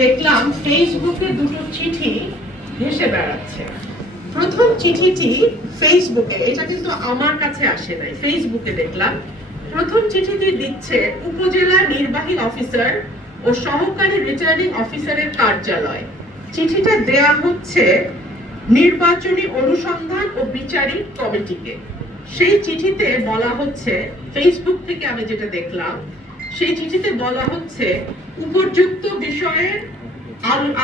দেখলাম ফেসবুকে দুটো চিঠি ভেসে বেড়াচ্ছে। প্রথম চিঠিটি ফেসবুকে, এটা কিন্তু আমার কাছে আসে নাই, ফেসবুকে দেখলাম। প্রথম চিঠিটি দিচ্ছে উপজেলা নির্বাহী অফিসার ও সহকারী রিটার্নিং অফিসারের কার্যালয়। চিঠিটা দেয়া হচ্ছে নির্বাচনী অনুসন্ধান ও বিচারিক কমিটিকে। সেই চিঠিতে বলা হচ্ছে, ফেসবুক থেকে আমি যেটা দেখলাম, সেই চিঠিতে বলা হচ্ছে উপযুক্ত বিষয়ের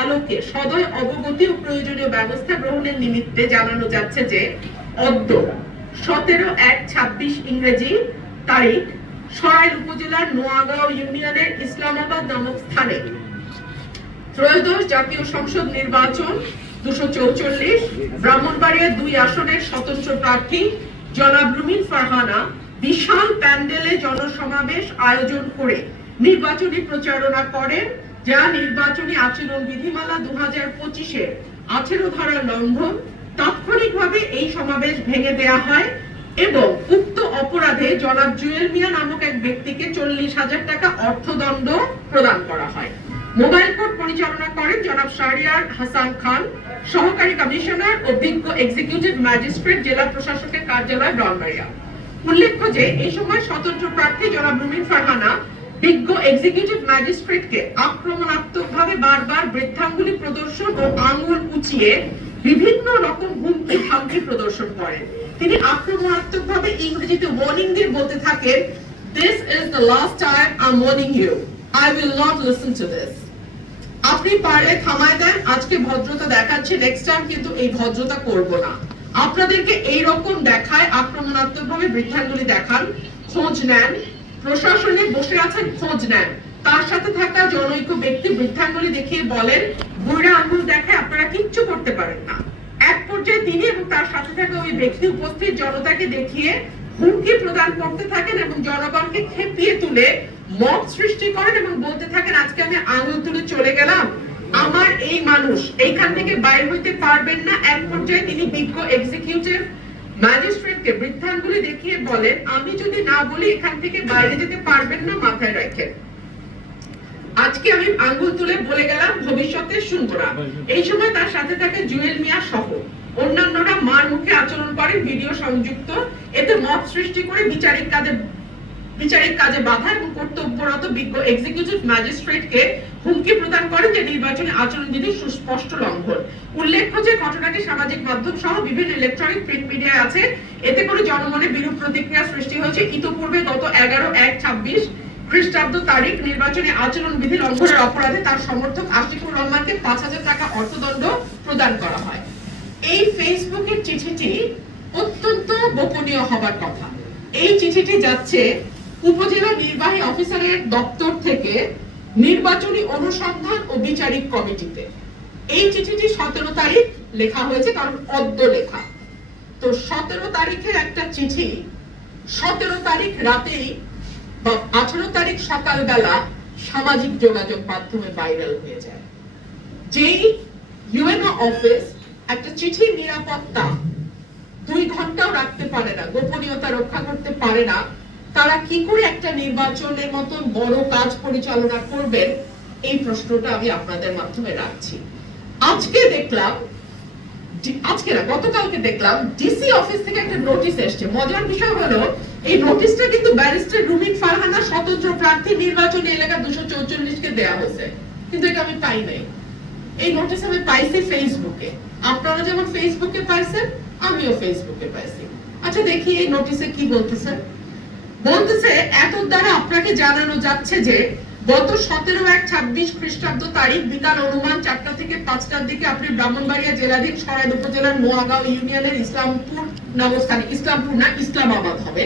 আলোকে সদয় অবগতি ও প্রয়োজনীয় ব্যবস্থা গ্রহণের নিমিত্তে জানানো যাচ্ছে যে অদ্য 17/1/26 ইংরেজি তারিখ সরাইল উপজেলার নোয়াগাঁও ইউনিয়নের ইসলামাবাদ নামক স্থানে ত্রয়োদশ জাতীয় সংসদ নির্বাচন 244 ব্রাহ্মণবাড়িয়া 2 আসনের স্বতন্ত্র প্রার্থী জনাব রুমিন ফারহানা বিশাল প্যান্ডেলে জনসমাবেশ আয়োজন করে নির্বাচনী প্রচারণা করেন, যা নির্বাচনী আচরণ বিধিমালা 2025-এর 18 ধারা লঙ্ঘন। তাৎক্ষণিকভাবে এই সমাবেশ ভেঙে দেয়া হয় এবং উক্ত অপরাধে জনাব জুয়েল মিয়া নামক এক ব্যক্তিকে 40,000 টাকা অর্থদণ্ড প্রদান করা হয়। মোবাইল কোর্ট পরিচালনা করেন জনাব শাহরিয়ার হাসান খান, সহকারী কমিশনার ও বিজ্ঞ এক্সিকিউটিভ ম্যাজিস্ট্রেট, জেলা প্রশাসকের কার্যালয় ব্রাহ্মণবাড়িয়া। উল্লেখ্য যে এই সময় স্বতন্ত্র প্রার্থী জনাব রুমিন ফারহানা বিজ্ঞ এক্সিকিউটিভ ম্যাজিস্ট্রেটকে আক্রমণাত্মকভাবে বারবার বৃদ্ধাঙ্গুলি প্রদর্শন ও আঙুল উঁচিয়ে বিভিন্ন রকম হুমকি ধামকি প্রদর্শন করেন। তিনি আক্রমণাত্মকভাবে ইংরেজিতে ওয়ার্নিং দিয়ে বলতে থাকেন, "This is the last time I'm warning you. I will not listen to this." আপনি পারলে থামায় দেন, আজকে ভদ্রতা দেখাচ্ছে, নেক্সট টাইম কিন্তু এই ভদ্রতা করব না। আপনাদেরকে এই রকম দেখায়, আক্রমণাত্মকভাবে বৃদ্ধাঙ্গুলি দেখান, খোঁজ নেন, প্রশাসনে বসে আছেন, খোঁজ নেন। তার সাথে থাকা জনৈক ব্যক্তি বৃদ্ধাঙ্গুলি দেখিয়ে বলেন, বুড়া আঙ্গুল দেখায় আপনারা কিচ্ছু করতে পারেন না। এক পর্যায়ে তিনি এবং তার সাথে থাকা ওই ব্যক্তি উপস্থিত জনতাকে দেখিয়ে হুমকি প্রদান করতে থাকেন এবং জনগণকে খেপিয়ে তুলে মব সৃষ্টি করেন এবং বলতে থাকেন, আজকে আমি আঙুল তুলে চলে গেলাম, আমার এই মানুষ এইখান থেকে বাইরে হইতে পারবেন না। এক পর্যায়ে তিনি বিজ্ঞ এক্সিকিউটিভ ম্যাজিস্ট্রেটকে বৃদ্ধাঙ্গুলি দেখিয়ে বলেন, আমি যদি না বলি এখান থেকে বাইরে যেতে পারবেন না, মাথায় রাখেন। আজকে আমি আঙ্গুল তুলে বলে গেলাম, ভবিষ্যতে শুনবো না। এই সময় তার সাথে থাকে জুয়েল মিয়া সহ অন্যান্যরা মার মুখে আচরণ করেন, ভিডিও সংযুক্ত। এতে মব সৃষ্টি করে বিচারিক কাজে বাধা এবং কর্তব্যরত বিজ্ঞ এক্সিকিউটিভ ম্যাজিস্ট্রেটকে হুমকি প্রদান করেন, যে নির্বাচনী আচরণবিধি সুস্পষ্ট লঙ্ঘন। উল্লেখ্য যে ঘটনাটি সামাজিক মাধ্যম সহ বিভিন্ন ইলেকট্রনিক প্রিন্ট মিডিয়ায় আছে। এতে করে জনমনে বিরূপ প্রতিক্রিয়া সৃষ্টি হয়েছে। ইতোপূর্বে গত 11/1/26 খ্রিস্টাব্দ তারিখ নির্বাচনী আচরণ বিধি লঙ্ঘনের অপরাধে তার সমর্থক আশিকুর রহমানকে 5,000 টাকা অর্থদণ্ড প্রদান করা হয়। এই ফেসবুকের চিঠিটি অত্যন্ত গোপনীয় হবার কথা। এই চিঠিটি যাচ্ছে উপজেলা নির্বাহী অফিসারের দপ্তর থেকে নির্বাচনী অনুসন্ধান ও বিচারিক কমিটিতে। এই চিঠিটি 17 তারিখ লেখা হয়েছে, কারণ অদ্য লেখা। তো 17 তারিখের একটা চিঠি 17 তারিখ রাতেই বা 18 তারিখ সকালবেলা সামাজিক যোগাযোগ মাধ্যমে ভাইরাল হয়ে যায়। যেই ইউএনও অফিস একটা চিঠির নিরাপত্তা 2 ঘন্টাও রাখতে পারে না, গোপনীয়তা রক্ষা করতে পারে না, তারা কি করে একটা নির্বাচনের মতন বড় কাজ পরিচালনা করবেন? এই প্রশ্নটা আমি আপনাদের মাধ্যমে রাখছি। গতকালকে দেখলাম ডিসি অফিস থেকে একটা নোটিশ এসেছে। মজার বিষয় হলো, এই নোটিশটা কিন্তু ব্যারিস্টার রুমিন ফারহানা স্বতন্ত্র প্রার্থী নির্বাচনী এলাকা 244 কে দেয়া হয়েছে, কিন্তু এটা আমি পাই নাই। এই নোটিশ আমি পাইছি ফেসবুকে। আপনারা যেমন ফেসবুকে পাইছেন, আমিও ফেসবুকে পাইছি। আচ্ছা দেখি এই নোটিশে কি বলতেছে। এত দ্বারা আপনাকে জানানো যাচ্ছে যে গত 17/1/26 খ্রিস্টাব্দ তারিখ বিকাল অনুমান 4টা থেকে 5টার দিকে আপনি ব্রাহ্মণবাড়িয়া জেলাধীন সরাইল উপজেলার নোয়াগাঁও ইউনিয়নের ইসলামপুর নামক স্থানে, ইসলামপুর না ইসলামাবাদ হবে,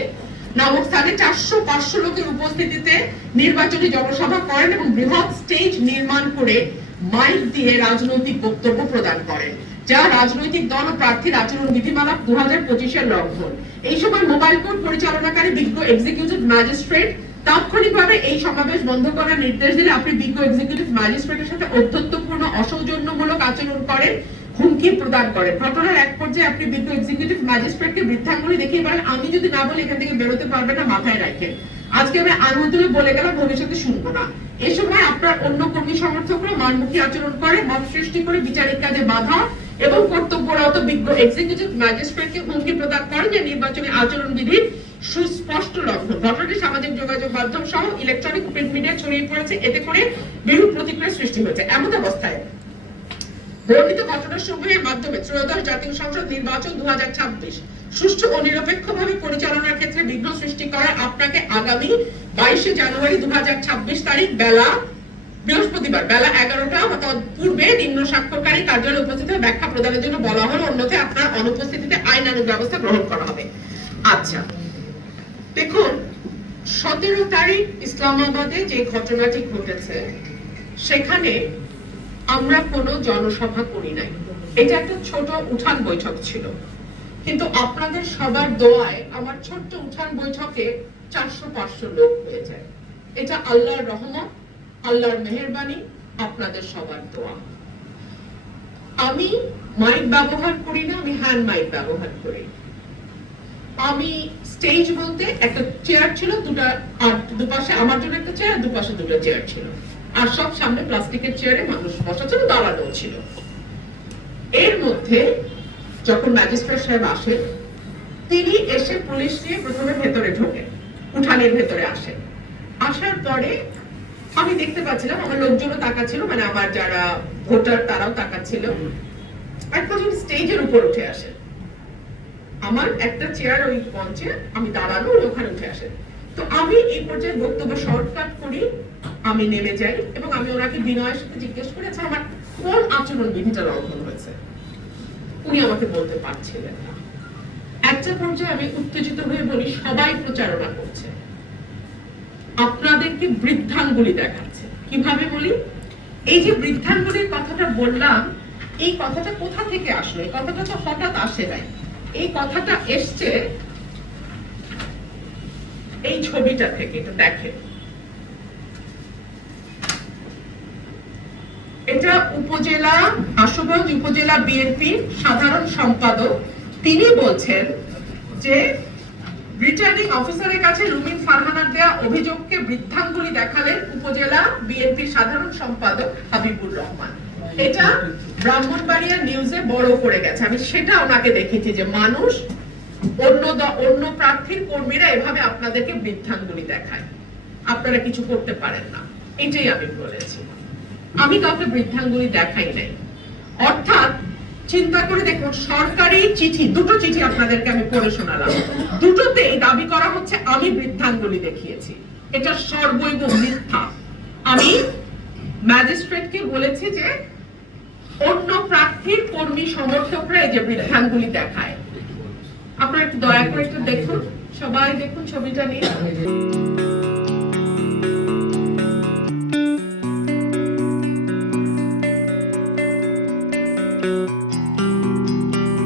নামক স্থানে 400-500 লোকের উপস্থিতিতে নির্বাচনী জনসভা করেন এবং বৃহৎ স্টেজ নির্মাণ করে মাইক দিয়ে রাজনৈতিক বক্তব্য প্রদান করেন, যা রাজনৈতিক দল ও প্রার্থীর আচরণ বিধিমালা 2025-এর লঙ্ঘন। এই সময় মোবাইল কোর্ট পরিচালনাকারী বিজ্ঞ এক্সিকিউটিভ ম্যাজিস্ট্রেট তাৎক্ষণিকভাবে এই সমাবেশ বন্ধ করার নির্দেশ দিলে আপনি বিজ্ঞ এক্সিকিউটিভ ম্যাজিস্ট্রেটের সাথে অধ্যত্বপূর্ণ অসৌজন্যমূলক আচরণ করেন, হুমকি প্রদান করেন। ঘটনার এক পর্যায়ে আপনি বিজ্ঞ এক্সিকিউটিভ ম্যাজিস্ট্রেটকে বৃদ্ধাঙ্গুলি দেখিয়ে বলেন, আমি যদি না বলি এখান থেকে বেরোতে পারবে না, মাথায় রাখেন। আজকে আমি আঙুল তুলে বলে গেলাম, ভবিষ্যতে শুনবো না। এই সময় আপনার অন্য কর্মী সমর্থকরা মানমুখী আচরণ করে, মত সৃষ্টি করে, বিচারিক কাজে বাধা এবং কর্তব্যরত বিজ্ঞ এক্সিকিউটিভ ম্যাজিস্ট্রেটকে হুমকি প্রদান করেন যে নির্বাচনী আচরণ বিধির সুস্পষ্ট লঙ্ঘন। ঘটনাটি সামাজিক যোগাযোগ মাধ্যম সহ ইলেকট্রনিক প্রিন্ট মিডিয়া ছড়িয়ে পড়েছে, এতে করে বিরূপ প্রতিক্রিয়া সৃষ্টি হয়েছে। এমন অবস্থায় বর্ণিত ঘটনাসমূহের মাধ্যমে ত্রয়োদশ জাতীয় সংসদ নির্বাচন 2026 সুষ্ঠু ও নিরপেক্ষভাবে পরিচালনার ক্ষেত্রে বিঘ্ন সৃষ্টি করা আপনাকে আগামী 22 জানুয়ারি 2026 তারিখ বৃহস্পতিবার বেলা 11টা পূর্বে নিম্ন স্বাক্ষরকারী কার্যালয়ে উপস্থিত হয়ে ব্যাখ্যা প্রদানের জন্য বলা হলো, অন্যথায় আপনার অনুপস্থিতিতে আইনানুগ ব্যবস্থা গ্রহণ করা হবে। আচ্ছা, দেখুন 17 তারিখ ইসলামাবাদে যে ঘটনাটি ঘটেছে সেখানে আমরা কোনো জনসভা করি নাই, এটা একটা ছোট উঠান বৈঠক ছিল, কিন্তু আপনাদের সবার দোয়ায় আমার ছোট্ট উঠান বৈঠকে 400-500 লোক হয়ে যায়। এটা আল্লাহর রহমত, আল্লাহর মেহেরবানি, আপনাদের সবার দোয়া। আমি মাইক ব্যবহার করি না, আমি হ্যান্ড মাইক ব্যবহার করি। আমি স্টেজ বলতে একটা চেয়ার ছিল, দুটা, আর দুপাশে আমার জন্য একটা চেয়ার, দুপাশে দুটো চেয়ার ছিল, আর সব সামনে প্লাস্টিকের চেয়ারে মানুষ বসা ছিল, দাঁড়ানো ছিল। এর মধ্যে যখন ম্যাজিস্ট্রেট সাহেব আসেন, তিনি এসে পুলিশ নিয়ে প্রথমে ভেতরে ঢোকেন, উঠানের ভেতরে আসেন। আসার পরে আমি দেখতে পাচ্ছিলাম আমার লোকজনও তাকাচ্ছিল, মানে আমার যারা ভোটার তারাও তাকাচ্ছিল। একদম স্টেজের উপর উঠে আসেন, আমার একটা চেয়ার ওই মঞ্চে, আমি দাঁড়ানো, ওখানে উঠে আসেন। তো আমি এই পর্যায়ে বক্তব্য শর্টকাট করি, আমি নেমে যাই এবং আমি ওনাকে বিনয়ের সাথে জিজ্ঞেস করি, আচ্ছা আমার কোন আচরণ বিধিটা লঙ্ঘন হয়েছে? উনি আমাকে বলতে পারছিলেন না। একটা পর্যায়ে আমি উত্তেজিত হয়ে বলি, সবাই প্রচারণা করছে, আপনাদেরকে বৃদ্ধাঙ্গুলি দেখাচ্ছে। কিভাবে বলি? এই যে বৃদ্ধাঙ্গুলির কথাটা বললাম, এই কথাটা কোথা থেকে আসলো? এই কথাটা তো হঠাৎ আসে নাই, এই কথাটা এসছে এই ছবিটা থেকে। এটা দেখেন, এটা উপজেলা আশুগঞ্জ উপজেলা বিএনপি সাধারণ সম্পাদক, তিনি বলছেন যে রিটার্নিং অফিসারের কাছে রুমিন ফারহানার দেয়া অভিযোগকে বৃদ্ধাঙ্গুলি দেখালেন উপজেলা বিএনপি সাধারণ সম্পাদক হাবিবুর রহমান। এটা ব্রাহ্মণবাড়িয়া নিউজে বড় করে গেছে। আমি সেটা ওনাকে দেখেছি যে মানুষ, অন্য প্রার্থীর কর্মীরা এভাবে আপনাদেরকে বৃদ্ধাঙ্গুলি দেখায়, আপনারা কিছু করতে পারেন না, এটাই আমি বলেছি। আমি কাউকে বৃদ্ধাঙ্গুলি দেখাই নাই। অর্থাৎ চিন্তা করে দেখুন, সরকারি চিঠি, দুটো চিঠি আপনাদেরকে আমি পড়ে শোনালাম, দুটোতেই দাবি করা হচ্ছে আমি বৃদ্ধাঙ্গুলি দেখিয়েছি। এটা সর্বৈব মিথ্যা। আমি ম্যাজিস্ট্রেটকে বলেছি যে অন্য প্রার্থীর কর্মী সমর্থকরা এই যে বৃদ্ধাঙ্গুলি দেখায়। আপনারা একটু দয়া করে একটু দেখুন, সবাই দেখুন ছবিটা নিয়ে।